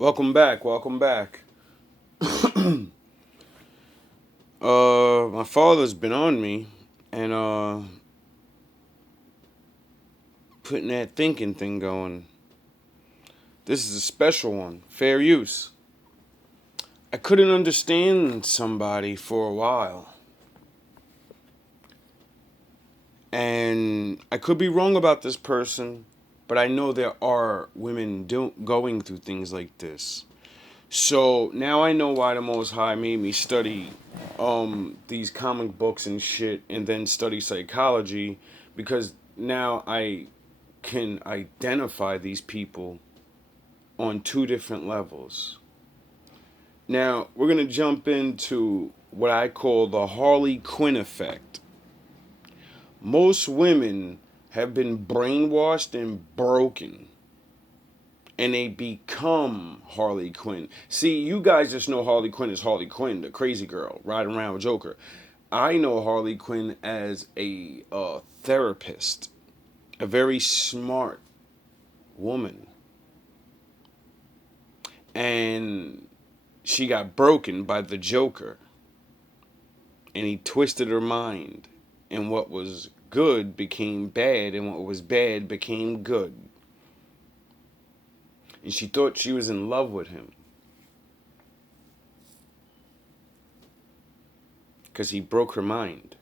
Welcome back. Welcome back. My father's been on me and putting that thinking thing going. This is a special one. Fair use. I couldn't understand somebody for a while. And I could be wrong about this person, but I know there are women going through things like this. So now I know why the Most High made me study these comic books and shit and then study psychology, because now I can identify these people on two different levels. Now we're going to jump into what I call the Harley Quinn effect. Most women have been brainwashed and broken, and they become Harley Quinn. See, you guys just know Harley Quinn as Harley Quinn, the crazy girl riding around with Joker. I know Harley Quinn as a therapist, a very smart woman. And she got broken by the Joker, and he twisted her mind. And what was good became bad, and what was bad became good. And she thought she was in love with him, because he broke her mind.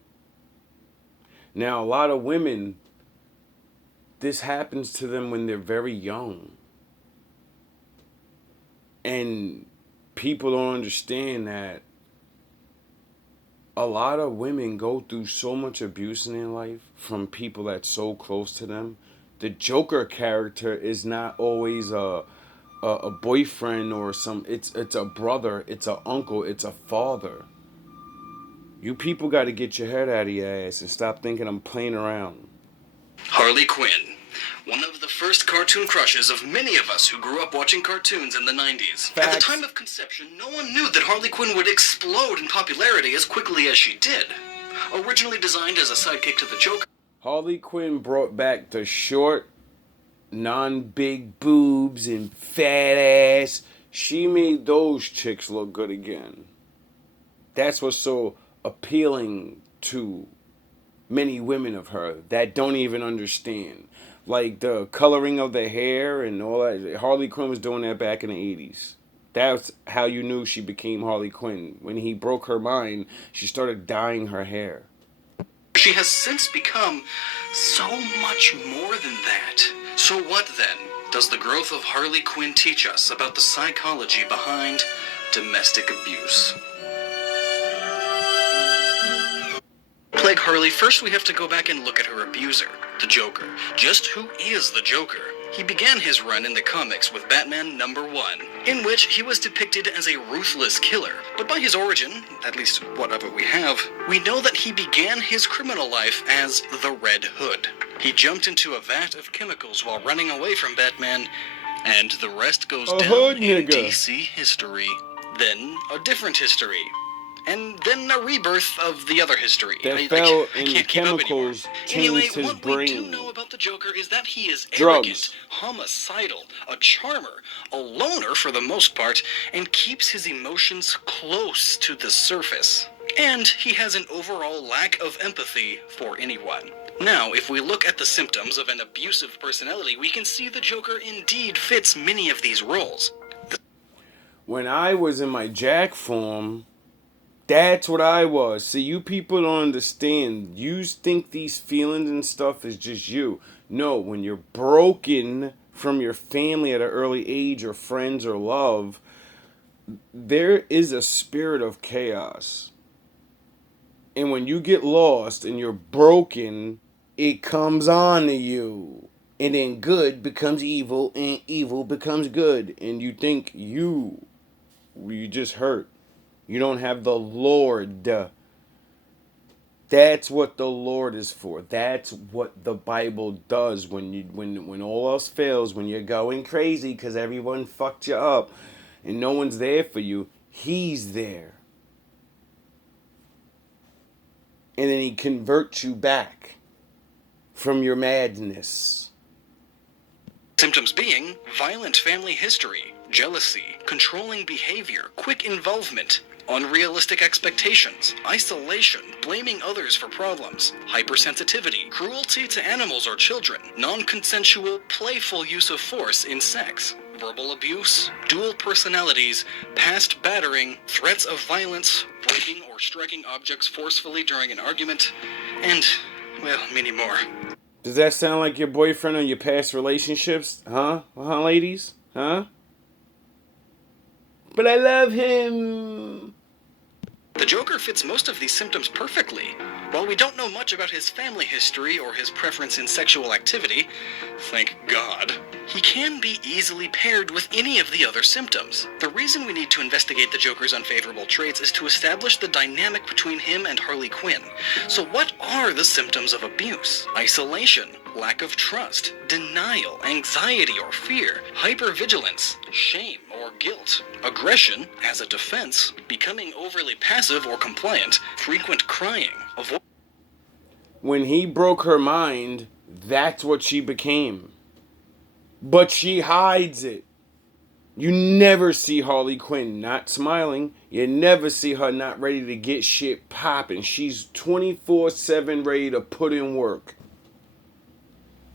Now, a lot of women, this happens to them when they're very young. And people don't understand that a lot of women go through so much abuse in their life from people that's so close to them. The Joker character is not always a boyfriend or it's a brother, it's a uncle, it's a father. You people got to get your head out of your ass and stop thinking I'm playing around. Harley Quinn, one of the first cartoon crushes of many of us who grew up watching cartoons in the 90s. Facts. At the time of conception, no one knew that Harley Quinn would explode in popularity as quickly as she did. Originally designed as a sidekick to the Joker, Harley Quinn brought back the short, non-big boobs and fat ass. She made those chicks look good again. That's what's so appealing to many women of her that don't even understand. Like the coloring of the hair and all that. Harley Quinn was doing that back in the 80s. That's how you knew she became Harley Quinn. When he broke her mind, she started dyeing her hair. she has since become so much more than that. So what then does the growth of Harley Quinn teach us about the psychology behind domestic abuse? Plague Harley, first we have to go back and look at her abuser, the Joker. Just who is the Joker? He began his run in the comics with Batman #1, in which he was depicted as a ruthless killer. But by his origin, at least whatever we have, we know that he began his criminal life as the Red Hood. He jumped into a vat of chemicals while running away from Batman, and the rest goes down in DC history. Then a different history. And then a rebirth of the other history. That fell in chemicals changed his what brain. we do know about the Joker is that he is Drugs. arrogant, homicidal, a charmer, a loner for the most part, and keeps his emotions close to the surface. And he has an overall lack of empathy for anyone. Now, if we look at the symptoms of an abusive personality, we can see the Joker indeed fits many of these roles. When I was in my Jack form, that's what I was. See, you people don't understand. You think these feelings and stuff is just you. No, when you're broken from your family at an early age or friends or love, there is a spirit of chaos. And when you get lost and you're broken, it comes on to you. And then good becomes evil and evil becomes good. And you think you just hurt. You don't have the Lord. That's what the Lord is for. That's what the Bible does when all else fails, when you're going crazy because everyone fucked you up and no one's there for you. He's there. And then he converts you back from your madness. Symptoms being violent family history, jealousy, controlling behavior, quick involvement, unrealistic expectations, isolation, blaming others for problems, hypersensitivity, cruelty to animals or children, non-consensual, playful use of force in sex, verbal abuse, dual personalities, past battering, threats of violence, breaking or striking objects forcefully during an argument, and, well, many more. Does that sound like your boyfriend or your past relationships? Huh? Huh, ladies? Huh? But I love him. The Joker fits most of these symptoms perfectly. While we don't know much about his family history or his preference in sexual activity, thank God, he can be easily paired with any of the other symptoms. The reason we need to investigate the Joker's unfavorable traits is to establish the dynamic between him and Harley Quinn. So what are the symptoms of abuse? Isolation, lack of trust, denial, anxiety or fear, hypervigilance, shame or guilt, aggression as a defense, becoming overly passive or compliant, frequent crying, When he broke her mind, that's what she became. But she hides it. You never see Harley Quinn not smiling. You never see her not ready to get shit popping. She's 24/7 ready to put in work.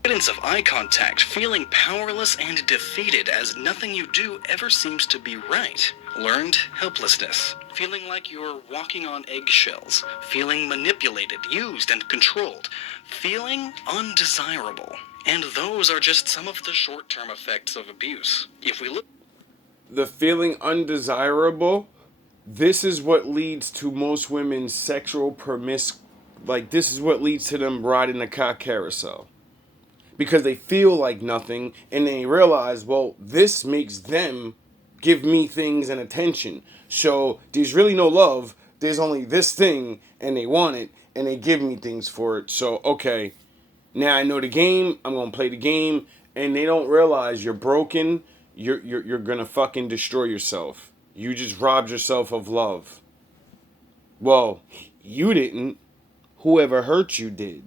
Evidence of eye contact, feeling powerless and defeated as nothing you do ever seems to be right. Learned helplessness, feeling like you're walking on eggshells, feeling manipulated, used, and controlled, feeling undesirable. And those are just some of the short-term effects of abuse. If we look... The feeling undesirable, this is what leads to most women's sexual this is what leads to them riding the cock carousel. Because they feel like nothing and they realize, well, this makes them give me things and attention. So there's really no love. There's only this thing and they want it and they give me things for it. So, okay, now I know the game. I'm going to play the game. And they don't realize you're broken. You're going to fucking destroy yourself. You just robbed yourself of love. Well, you didn't. Whoever hurt you did.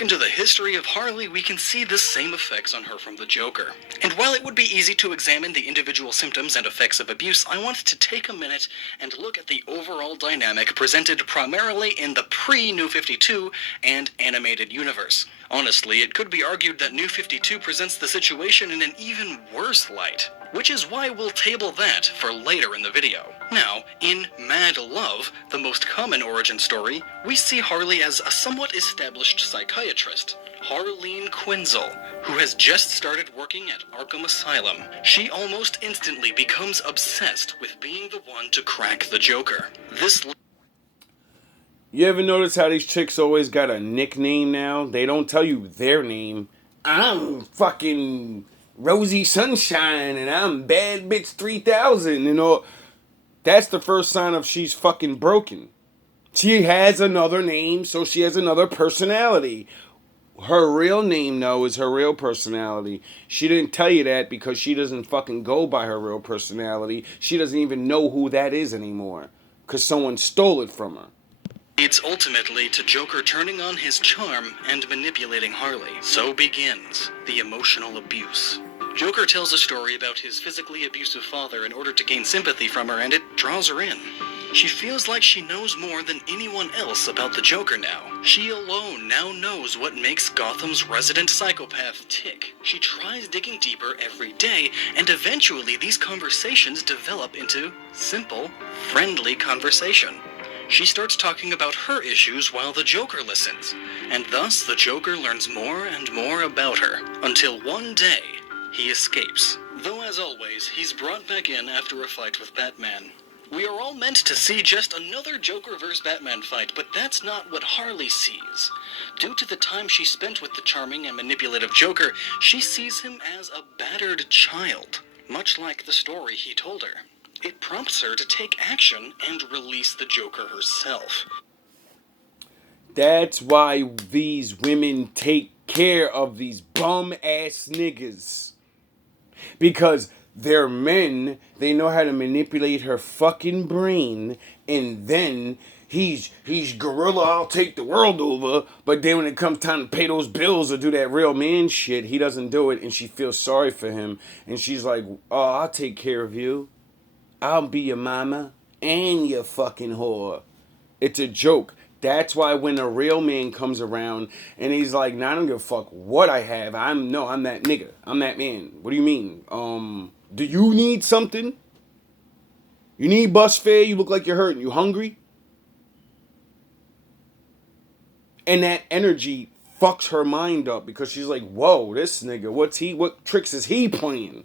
Into the history of Harley, we can see the same effects on her from the Joker. And while it would be easy to examine the individual symptoms and effects of abuse, I want to take a minute and look at the overall dynamic presented primarily in the pre-New 52 and animated universe. Honestly, it could be argued that New 52 presents the situation in an even worse light, which is why we'll table that for later in the video. Now, in Mad Love, the most common origin story, we see Harley as a somewhat established psychiatrist, Harleen Quinzel, who has just started working at Arkham Asylum. She almost instantly becomes obsessed with being the one to crack the Joker. You ever notice how these chicks always got a nickname now? They don't tell you their name. I'm fucking Rosie Sunshine and I'm Bad Bitch 3000, you know. That's the first sign of she's fucking broken. She has another name, so she has another personality. Her real name, though, is her real personality. She didn't tell you that because she doesn't fucking go by her real personality. She doesn't even know who that is anymore because someone stole it from her. Leads ultimately to Joker turning on his charm and manipulating Harley. So begins the emotional abuse. Joker tells a story about his physically abusive father in order to gain sympathy from her, and it draws her in. She feels like she knows more than anyone else about the Joker now. She alone now knows what makes Gotham's resident psychopath tick. She tries digging deeper every day, and eventually these conversations develop into simple, friendly conversation. She starts talking about her issues while the Joker listens, and thus the Joker learns more and more about her, until one day, he escapes. Though as always, he's brought back in after a fight with Batman. We are all meant to see just another Joker vs. Batman fight, but that's not what Harley sees. Due to the time she spent with the charming and manipulative Joker, she sees him as a battered child, much like the story he told her. It prompts her to take action and release the Joker herself. That's why these women take care of these bum-ass niggas. Because They're men. They know how to manipulate her fucking brain, and then he's gorilla. I'll take the world over. But then when it comes time to pay those bills or do that real man shit, he doesn't do it, and she feels sorry for him, and she's like, "Oh, I'll take care of you. I'll be your mama and your fucking whore." It's a joke. That's why when a real man comes around and he's like, "Nah, I don't give a fuck what I have. I'm that nigga. I'm that man." What do you mean? Do you need something? You need bus fare? You look like you're hurting. You hungry? And that energy fucks her mind up because she's like, "Whoa, this nigga, what tricks is he playing?"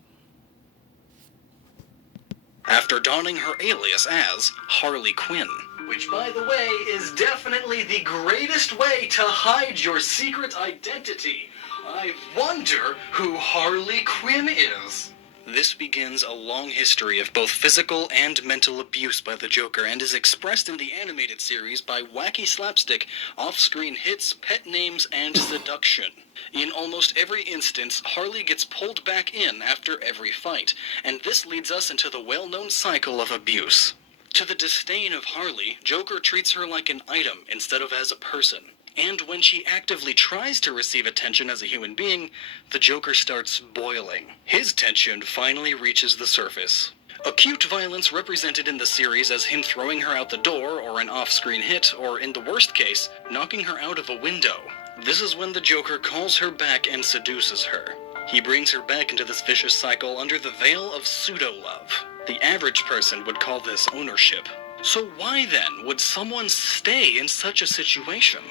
After donning her alias as Harley Quinn. Which, by the way, is definitely the greatest way to hide your secret identity. I wonder who Harley Quinn is. This begins a long history of both physical and mental abuse by the Joker and is expressed in the animated series by wacky slapstick, off-screen hits, pet names, and seduction. In almost every instance, Harley gets pulled back in after every fight, and this leads us into the well-known cycle of abuse. To the disdain of Harley, Joker treats her like an item instead of as a person. And when she actively tries to receive attention as a human being, the Joker starts boiling. His tension finally reaches the surface. Acute violence represented in the series as him throwing her out the door, or an off-screen hit, or in the worst case, knocking her out of a window. This is when the Joker calls her back and seduces her. He brings her back into this vicious cycle under the veil of pseudo-love. The average person would call this ownership. So why then would someone stay in such a situation?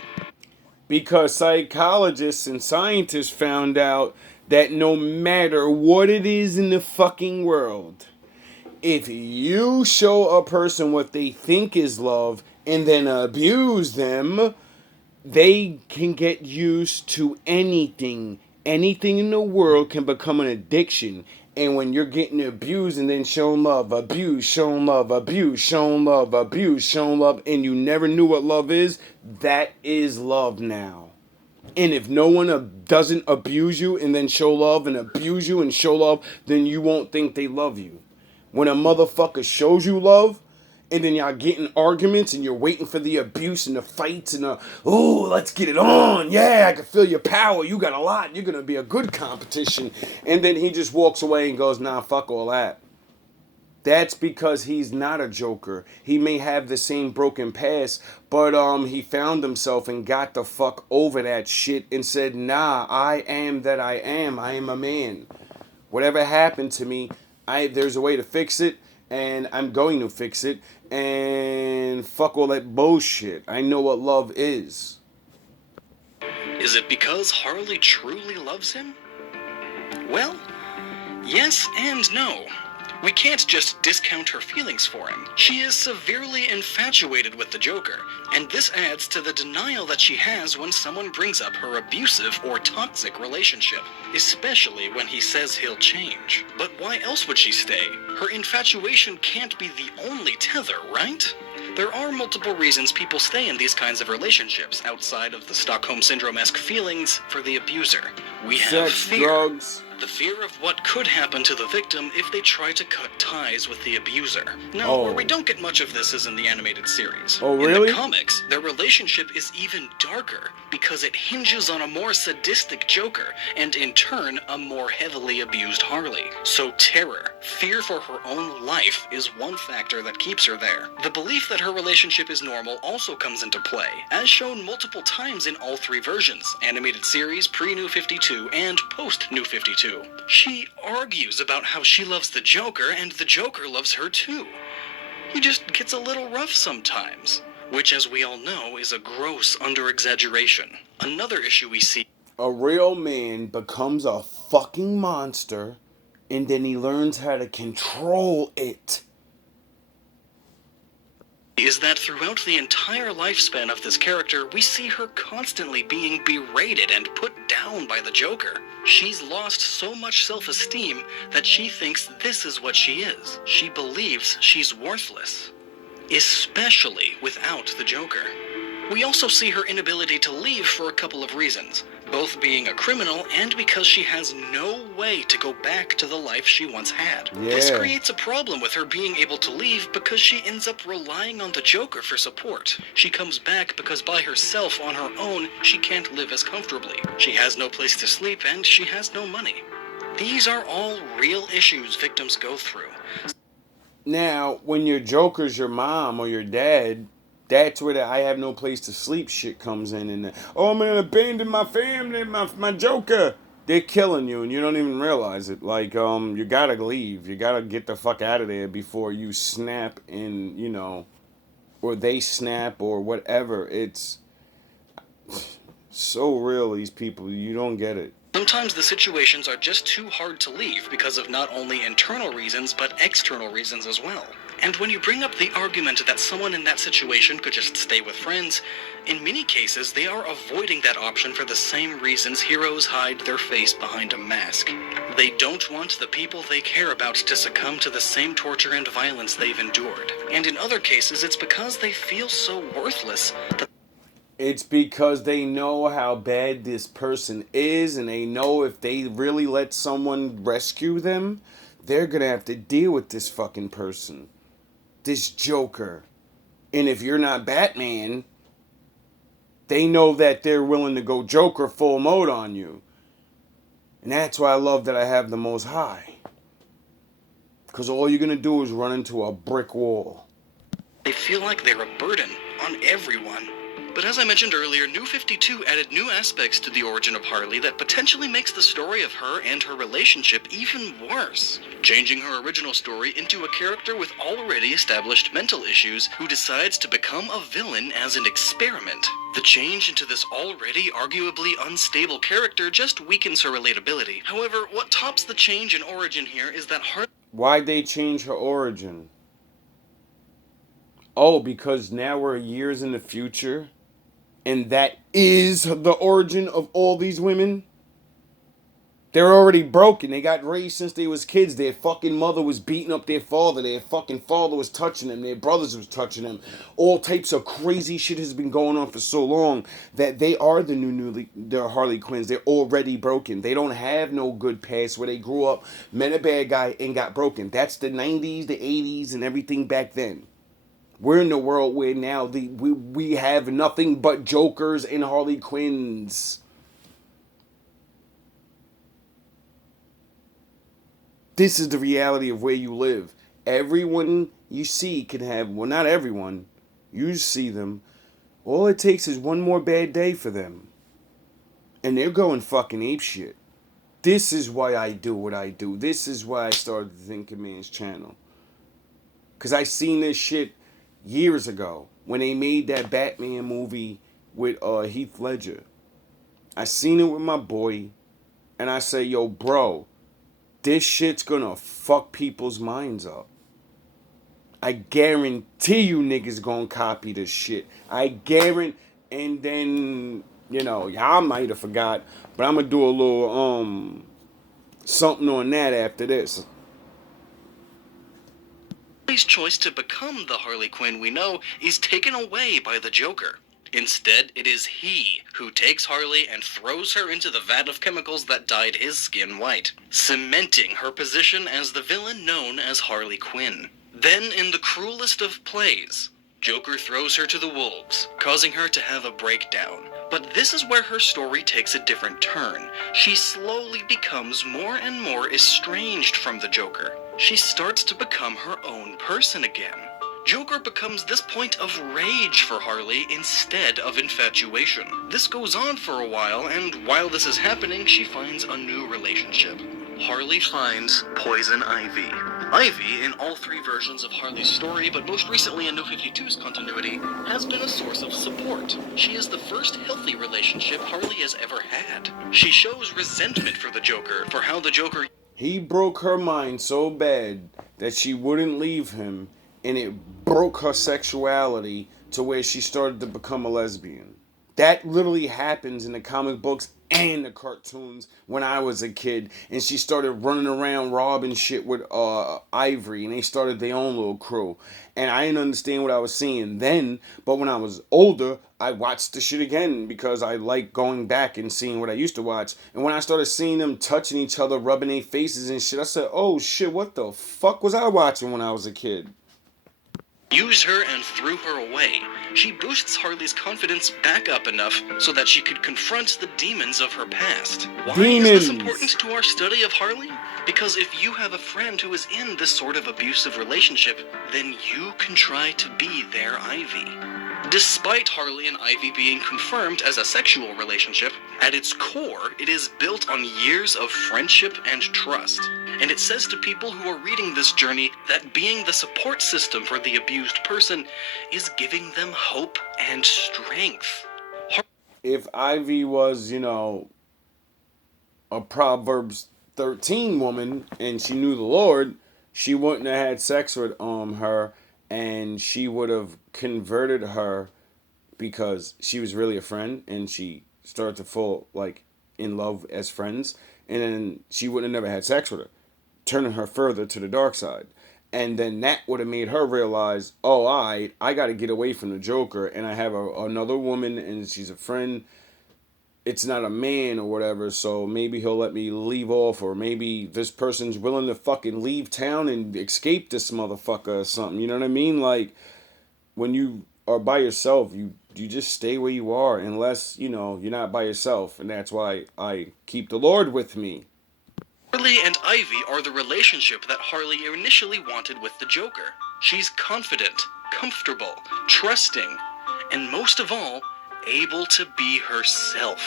Because psychologists and scientists found out that no matter what it is in the fucking world, if you show a person what they think is love and then abuse them, they can get used to anything. Anything in the world can become an addiction. And when you're getting abused and then shown love, abuse, shown love, abuse, shown love, abuse, shown love, and you never knew what love is, that is love now. And if no one doesn't abuse you and then show love and abuse you and show love, then you won't think they love you. When a motherfucker shows you love, and then y'all get in arguments and you're waiting for the abuse and the fights and oh, let's get it on. Yeah, I can feel your power. You got a lot. You're going to be a good competition. And then he just walks away and goes, nah, fuck all that. That's because he's not a joker. He may have the same broken past, but he found himself and got the fuck over that shit and said, nah, I am that I am. I am a man. Whatever happened to me, there's a way to fix it, and I'm going to fix it, and fuck all that bullshit. I know what love is. Is it because Harley truly loves him? Well, yes and no. We can't just discount her feelings for him. She is severely infatuated with the Joker, and this adds to the denial that she has when someone brings up her abusive or toxic relationship, especially when he says he'll change. But why else would she stay? Her infatuation can't be the only tether, right? There are multiple reasons people stay in these kinds of relationships outside of the Stockholm Syndrome-esque feelings for the abuser. We have Sex, fear. drugs. The fear of what could happen to the victim if they try to cut ties with the abuser. Now, where we don't get much of this is in the animated series. Oh, really? In the comics, their relationship is even darker because it hinges on a more sadistic Joker and, in turn, a more heavily abused Harley. So terror, fear for her own life, is one factor that keeps her there. The belief that her relationship is normal also comes into play, as shown multiple times in all three versions: animated series, pre-New 52, and post-New 52. She argues about how she loves the Joker and the Joker loves her too. He just gets a little rough sometimes, which, as we all know, is a gross under-exaggeration. Another issue we see: a real man becomes a fucking monster, and then he learns how to control it. Is that throughout the entire lifespan of this character, we see her constantly being berated and put down by the Joker. She's lost so much self-esteem that she thinks this is what she is. She believes she's worthless, especially without the Joker. We also see her inability to leave for a couple of reasons, both being a criminal and because she has no way to go back to the life she once had. This Yeah. creates a problem with her being able to leave because she ends up relying on the Joker for support. She comes back because by herself on her own, she can't live as comfortably. She has no place to sleep and she has no money. These are all real issues victims go through. Now, when your Joker's your mom or your dad, that's where the I have no place to sleep shit comes in. And oh, I'm gonna abandon my family, my Joker. They're killing you, and you don't even realize it. Like, you gotta leave. You gotta get the fuck out of there before you snap, and or they snap or whatever. It's so real. These people, you don't get it. Sometimes the situations are just too hard to leave because of not only internal reasons, but external reasons as well. And when you bring up the argument that someone in that situation could just stay with friends, in many cases they are avoiding that option for the same reasons heroes hide their face behind a mask. They don't want the people they care about to succumb to the same torture and violence they've endured. And in other cases, it's because they feel so worthless that It's because they know how bad this person is, and they know if they really let someone rescue them, they're gonna have to deal with this fucking person. This Joker. And if you're not Batman, they know that they're willing to go Joker full mode on you. And that's why I love that I have the Most High. Because all you're gonna do is run into a brick wall. they feel like they're a burden on everyone. But as I mentioned earlier, New 52 added new aspects to the origin of Harley that potentially makes the story of her and her relationship even worse, changing her original story into a character with already established mental issues who decides to become a villain as an experiment. The change into this already arguably unstable character just weakens her relatability. However, what tops the change in origin here is that Harley... Why'd they change her origin? Oh, because now we're years in the future, and that is the origin of all these women? They're already broken. They got raised since they was kids. Their fucking mother was beating up their father. Their fucking father was touching them. Their brothers was touching them. All types of crazy shit has been going on for so long that they are the Harley Quinns. They're already broken. They don't have no good past where they grew up, met a bad guy, and got broken. That's the 90s, the 80s, and everything back then. We're in the world where now we have nothing but Jokers and Harley Quinns. This is the reality of where you live. Everyone you see can have, well, not everyone. You see them. All it takes is one more bad day for them. And they're going fucking apeshit. This is why I do what I do. This is why I started the Thinking Man's channel. Because I seen this shit years ago when they made that Batman movie with Heath Ledger. I seen it with my boy. And I say, yo, bro, this shit's gonna fuck people's minds up. I guarantee you niggas gonna copy this shit. I guarantee. And then, y'all might have forgot, but I'm gonna do a little, something on that after this. Harley's choice to become the Harley Quinn we know is taken away by the Joker. Instead, it is he who takes Harley and throws her into the vat of chemicals that dyed his skin white, cementing her position as the villain known as Harley Quinn. Then, in the cruelest of plays, Joker throws her to the wolves, causing her to have a breakdown. But this is where her story takes a different turn. She slowly becomes more and more estranged from the Joker. She starts to become her own person again. Joker becomes this point of rage for Harley instead of infatuation. This goes on for a while, and while this is happening, she finds a new relationship. Harley finds Poison Ivy. Ivy, in all three versions of Harley's story, but most recently in New 52's continuity, has been a source of support. She is the first healthy relationship Harley has ever had. She shows resentment for the Joker, for how the Joker... He broke her mind so bad that she wouldn't leave him, and it broke her sexuality to where she started to become a lesbian. That literally happens in the comic books and the cartoons when I was a kid, and she started running around robbing shit with Ivory, and they started their own little crew. And I didn't understand what I was seeing then, but when I was older, I watched the shit again because I like going back and seeing what I used to watch. And when I started seeing them touching each other, rubbing their faces and shit, I said, "Oh shit, what the fuck was I watching when I was a kid?" Used her and threw her away. She boosts Harley's confidence back up enough so that she could confront the demons of her past. Why is this important to our study of Harley? Because if you have a friend who is in this sort of abusive relationship, then you can try to be their Ivy. Despite Harley and Ivy being confirmed as a sexual relationship, at its core, it is built on years of friendship and trust. And it says to people who are reading this journey that being the support system for the abused person is giving them hope and strength. If Ivy was, a Proverbs 13 woman and she knew the Lord, she wouldn't have had sex with her, and she would have converted her because she was really a friend, and she started to fall like in love as friends, and then she would have never had sex with her, turning her further to the dark side. And then that would have made her realize, oh, I got to get away from the Joker, and I have another woman, and she's a friend. It's not a man or whatever, so maybe he'll let me leave off, or maybe this person's willing to fucking leave town and escape this motherfucker or something. You know what I mean? Like, when you are by yourself, you just stay where you are unless, you're not by yourself. And that's why I keep the Lord with me. Harley and Ivy are the relationship that Harley initially wanted with the Joker. She's confident, comfortable, trusting, and most of all, able to be herself.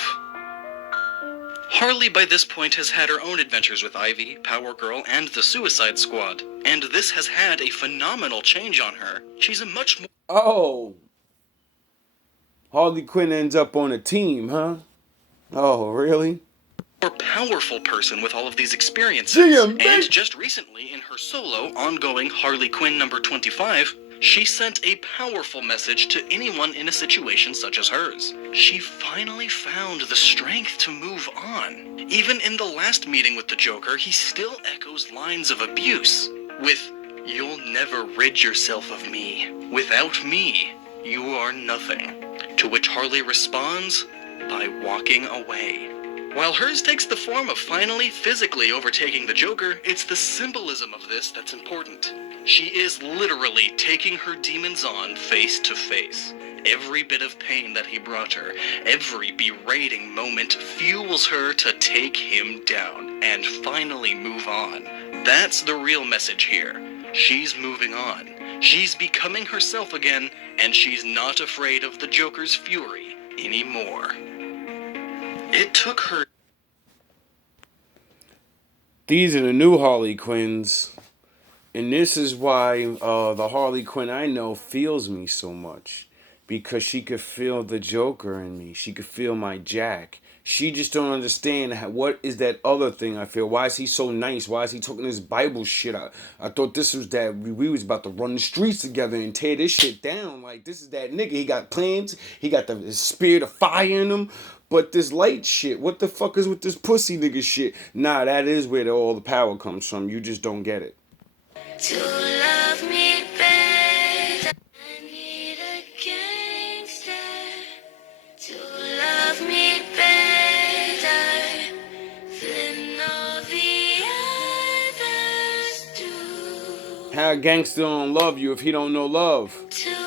Harley by this point has had her own adventures with Ivy, Power Girl, and the Suicide Squad, and this has had a phenomenal change on her. She's a much more Oh, Harley Quinn ends up on a team, huh? Oh, really? powerful person with all of these experiences. And just recently, in her solo, ongoing Harley Quinn number 25, she sent a powerful message to anyone in a situation such as hers. She finally found the strength to move on. Even in the last meeting with the Joker, he still echoes lines of abuse with, "You'll never rid yourself of me. Without me, you are nothing." To which Harley responds by walking away. While hers takes the form of finally physically overtaking the Joker, it's the symbolism of this that's important. She is literally taking her demons on face to face. Every bit of pain that he brought her, every berating moment fuels her to take him down and finally move on. That's the real message here. She's moving on. She's becoming herself again, and she's not afraid of the Joker's fury anymore. It took her... These are the new Harley Quinns. And this is why the Harley Quinn I know feels me so much. Because she could feel the Joker in me. She could feel my Jack. She just don't understand what is that other thing I feel. Why is he so nice? Why is he talking this Bible shit? I thought this was that we was about to run the streets together and tear this shit down. Like, this is that nigga. He got plans. He got the spirit of fire in him. But this light shit, what the fuck is with this pussy nigga shit? Nah, that is where all the power comes from. You just don't get it. To love me better, I need a gangster. To love me better than all the others do. How a gangster don't love you if he don't know love? To